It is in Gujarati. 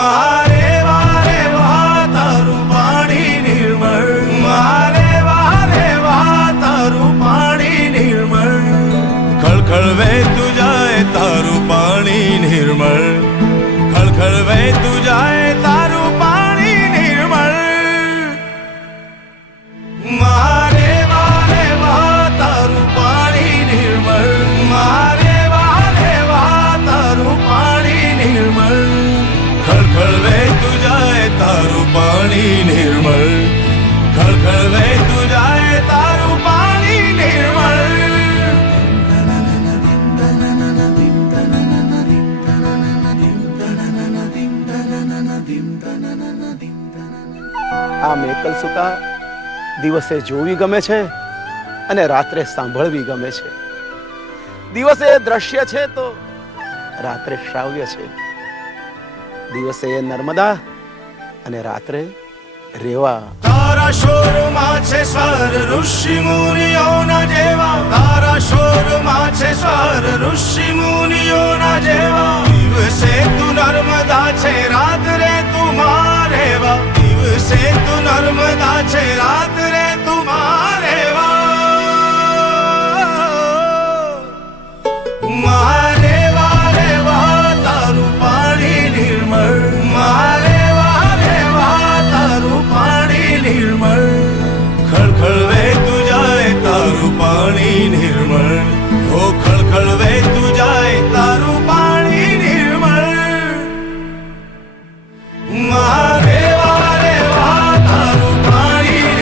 મારે વારે વાહ તારું પાણી નિર્મળ, મારે વારે વાહ તારું પાણી નિર્મળ, ખળખળ વહેતું જાય તારું પાણી નિર્મળ, ખળખળ વહેતું જાય તારું પાણી નિર્મળ. મારે વારે વાહ તારું પાણી નિર્મળ, મારે વારે વાહ તારું પાણી નિર્મળ, ખળખળ વહેતું જાય તારું પાણી નિર્મળ, ખળખળ વહેતું જાય તારું પાણી નિર્મળ. આ મેકલ સુતા દિવસે જોવી ગમે છે અને રાત્રે સાંભળવી ગમે છે. દિવસે એ દ્રશ્ય છે તો રાત્રે શ્રાવ્ય છે. દિવસે એ નર્મદા અને રાત્રે રેવા. તારા શોરમાં છે સ્વર ઋષિ મુનિઓના જેવા, તારા શોરમાં છે સ્વર ઋષિ મુનિઓના જેવા. દિવસે તું નર્મદા છે રાત્રે તું મારેવા, દિવસે તું નર્મદા છે રાત્રે